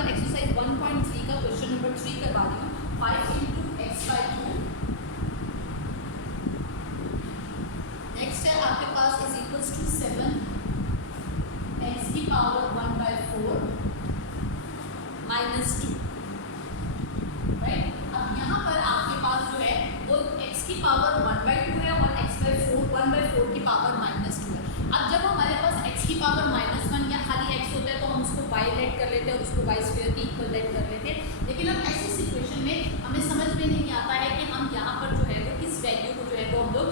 पर एक्सरसाइज 1.3 का question number 3 करवा रही हूँ। 5 इंटू एक्स बाई 2 नेक्स्ट है आपके पास इज इक्वल्स टू 7 एक्स की पावर 1/4 माइनस 2। राइट, अब यहाँ पर आपके पास जो है वो x की पावर 1/2 है और x/4 की पावर -2 है। अब जब हमारे पास x की पावर -1 या खाली x होता है तो हम उसको y लेट कर लेते हैं और उसको y स्क्वायर की इक्वल लेट कर लेते हैं। लेकिन अब ऐसी सिचुएशन में हमें समझ में नहीं आता है कि हम यहाँ पर जो है वो किस वैल्यू को जो है वो हम लोग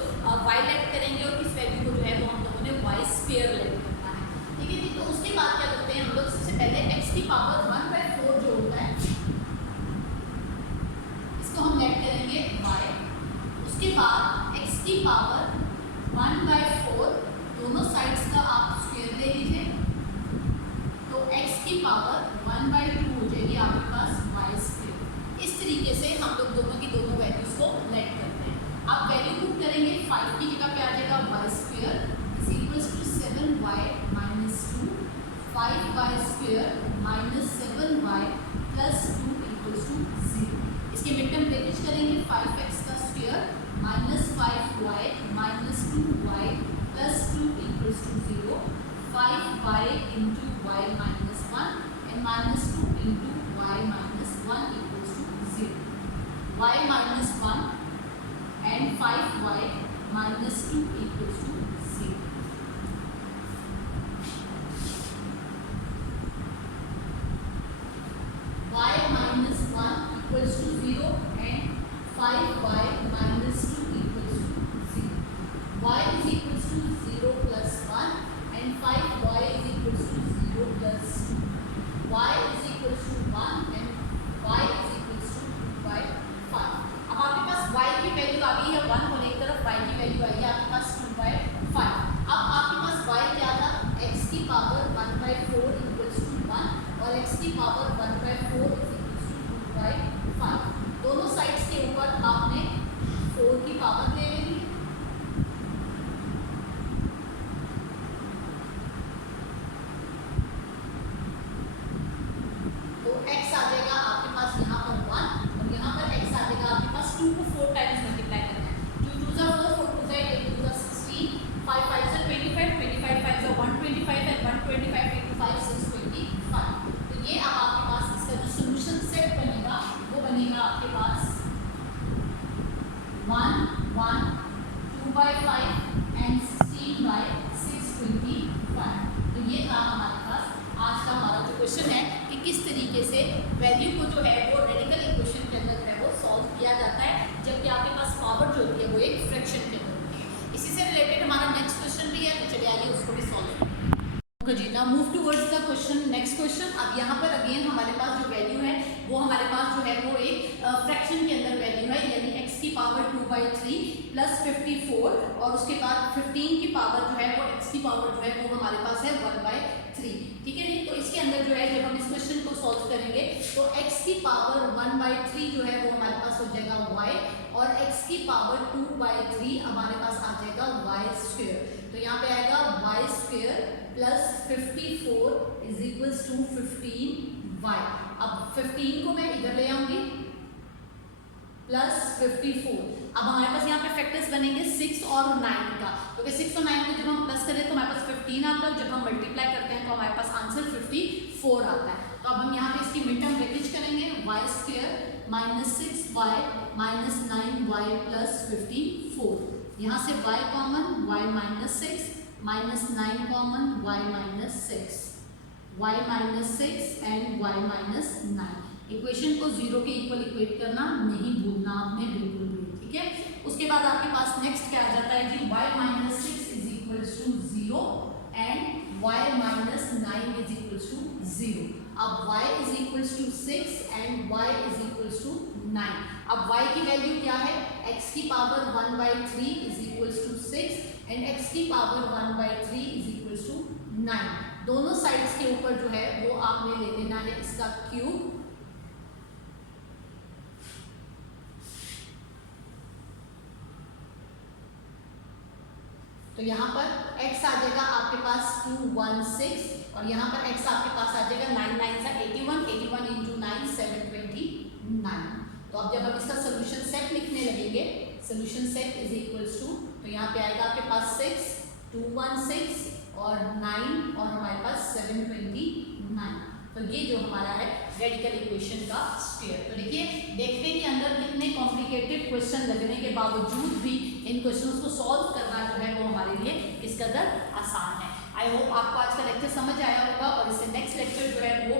y लेट करेंगे और किस वैल्यू को जो है वो हम लोगों ने y स्क्वायर लेट करना है। ठीक है जी, तो उसके बाद क्या करते हैं हम लोग, सबसे पहले x की पावर 1/4 जो होता है इसको हम लेट करेंगे y। उसके बाद x की पावर 1/4 दोनों साइड्स का आप स्क्वायर ले लीजिए, तो x की पावर 1/2 हो जाएगी आपके पास y स्क्वायर। इस तरीके से हम लोग दोनों की दोनों वैल्यूज को लेट करते हैं। आप वैल्यू पुट करेंगे 5 की जगह पे आ जाएगा y square is equals to 7y minus 2, 5y square minus 7y plus 2 equals to 0। इसके मिड टर्म ब्रैकेट करेंगे 5x का square minus 5y minus 2y plus 2 equals to 0, 5y into y minus 1 and minus 2 into y minus 1 equals to 0, y minus 1 and 5y minus 2 equals to 0। y minus 1 equals to 0 and 5y minus 2 equals to 0. y is equals to 0 plus 1 and 5y is equals to 0 plus 2. y is equals to 1 and y is equals to 2 by 5. अब आपके पास y की value आ गई है 1 और एक तरफ y की value आई है आपके पास 2 by 5। अब आपके पास y क्या था, x की पावर 1/4 equals to 1 और x की पावर 1/4 5। दोनों साइड्स के ऊपर आपने 4 की पावर ले लेनी है। तो x आ जाएगा आपके पास यहाँ पर 1 और यहाँ पर x आ जाएगा आपके पास 2 को 4 टाइम्स मल्टीप्लाई करना है। 2 2 4 4 2 8 2 16 5 5 25 25 5 125 एंड 125 into 5 625। तो ये अब आपके पास इसका जो सॉल्यूशन सेट बनेगा वो बनेगा आपके पास 1 1 2/5 एंड 16/625। तो ये था हमारे पास आज का हमारा जो क्वेश्चन है कि किस तरीके से वैल्यू को जो है वो रेडिकल इक्वेशन के अंदर है वो सॉल्व किया जाता है, जबकि आपके पास पावर जो होती है वो एक फ्रैक्शन के अंदर होती है। इसी से रिलेटेड हमारा नेक्स्ट क्वेश्चन भी है, तो चलिए आइए उसको भी सॉल्व करें। जी ना, move towards the question, next question. अब यहाँ पर अगेन हमारे पास जो वैल्यू है वो हमारे पास जो है वो एक फ्रैक्शन के अंदर वैल्यू है, यानी x की पावर 2/3 प्लस 54 और उसके बाद 15 की पावर जो है वो x की पावर जो है वो हमारे पास है 1/3। ठीक है जी, तो इसके अंदर जो है जब हम इस क्वेश्चन को सॉल्व करेंगे तो x की पावर 1/3 जो है वो हमारे पास हो जाएगा y और x की पावर 2/3 हमारे पास आ जाएगा y स्क्वायर। तो यहाँ पे आएगा y square plus 54 is equals to 15y। अब 15 को मैं इधर ले आऊंगी प्लस 54। अब हमारे पास यहाँ पे फैक्टर्स बनेंगे 6 और 9 का, क्योंकि 6 और 9 को जब हम प्लस करें तो हमारे पास 15 आता है और जब हम मल्टीप्लाई करते हैं तो हमारे पास आंसर 54 आता है। तो अब हम यहाँ पे इसकी मिड टर्म ब्रैकेट करेंगे y square minus 6y minus 9y plus 54। यहाँ से y common, y minus 6 minus 9 common, y minus 6, y minus 6 and y minus 9। Equation को 0 के इक्वल इक्वेट करना नहीं भूलना आपने बिल्कुल भी। ठीक है, उसके बाद आपके पास नेक्स्ट क्या आ जाता है जी, y minus 6 is equals to 0 and y minus 9 is equals to 0। अब y is equals to 6 and y is equals to 9। अब y की वैल्यू क्या है, x की power 1/3 is equals to 6 and x की पावर 1/3 इज इक्वल्स टू 9। दोनों sides के ऊपर जो है वो आपने ले लेना है इसका क्यूब। तो यहाँ पर x आ जाएगा आपके पास 216 और यहाँ पर x आपके पास आ जाएगा 9 9 सा 81, 81 तो अब जब हम इसका सोल्यूशन सेट लिखने लगेंगे, solution set is equals to, तो यहाँ पे आएगा आपके पास 6, 2 1 6 और 9 और हमारे पास 729। तो ये जो हमारा है रेडिकल इक्वेशन का स्क्वायर। तो देखिए देखने के अंदर कितने कॉम्प्लिकेटेड क्वेश्चन लगने के बावजूद भी इन क्वेश्चंस को सॉल्व करना जो है वो हमारे लिए किस कदर आसान है। आई होप आपको आज का लेक्चर समझ आया होगा और इससे नेक्स्ट लेक्चर जो है वो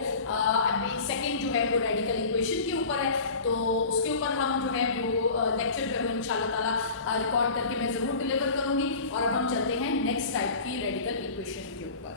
सेकंड जो है वो रेडिकल इक्वेशन के ऊपर है, तो उसके ऊपर हम जो है वो लेक्चर जो है वो इंशाल्लाह ताला रिकॉर्ड करके मैं ज़रूर डिलीवर करूँगी। और अब हम चलते हैं नेक्स्ट टाइप की रेडिकल इक्वेशन के ऊपर।